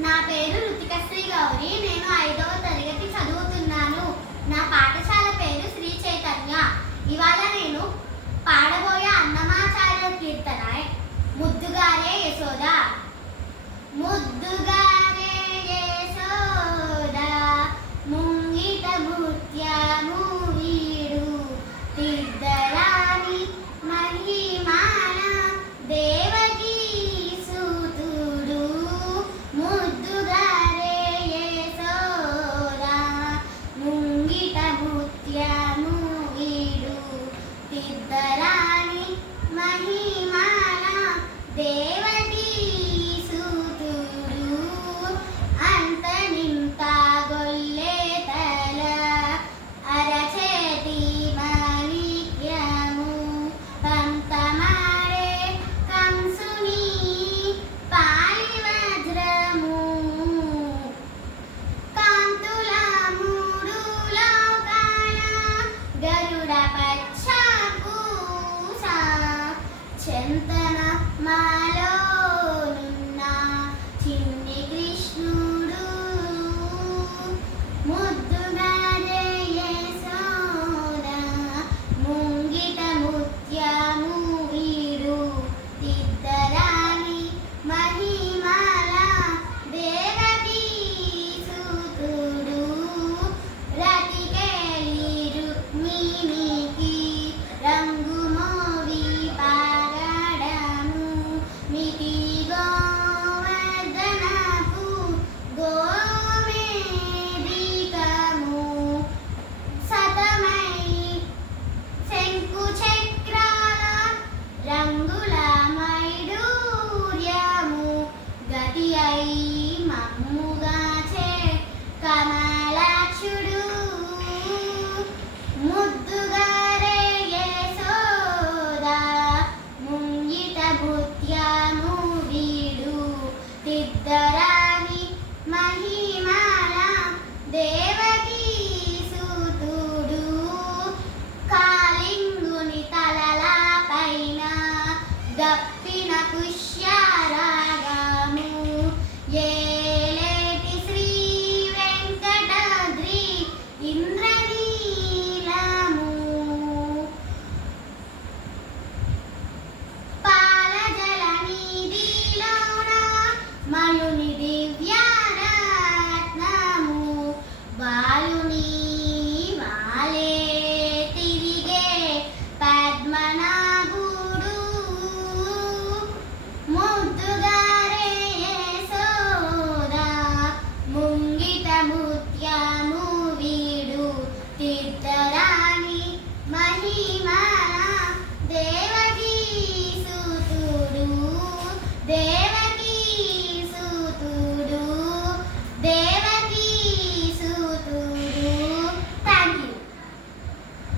నా పేరు రుతికశ్రీ గౌరి. నేను 5వ తరగతి చదువుతున్నాను. నా పాఠశాల పేరు శ్రీ చైతన్య. ఇవాళ నేను పాడబోయే అన్నమాచార్య కీర్తన ముద్దుగారే యశోద. ముద్దుగారే యశోద ముంగిట ముత్యము వీడు తిద్దరాని మహిమాల దేవకీ సూతుడు. ముద్దుగారే యశోద ముంగిట ముత్యము వీడు తిద్దరాని మహిమాల దేవకీ సూతుడు. అంతనింత గొల్లె తల అరచేతి మాణిక్యము పంతమాడే కంసుని పాలి వజ్రము. కాంతుల మూడు లోకాల గరుడ పచ్చ పూస చింతన మాలోనున్న చిన్ని కృష్ణుడు. ముద్దుగారే యశోద ముంగిట ముత్యము వీడు తిద్దరాని మహిమాల దేవకీ సూతుడు. రతికేళి రుక్మిణికి రంగు మోవి పాగడము మితి గోవర్ధనపు గోమేధికము సతమై శంకు చక్రాల రంగుల మైడూర్యము గతి అయి మమ్ముగాచే కమ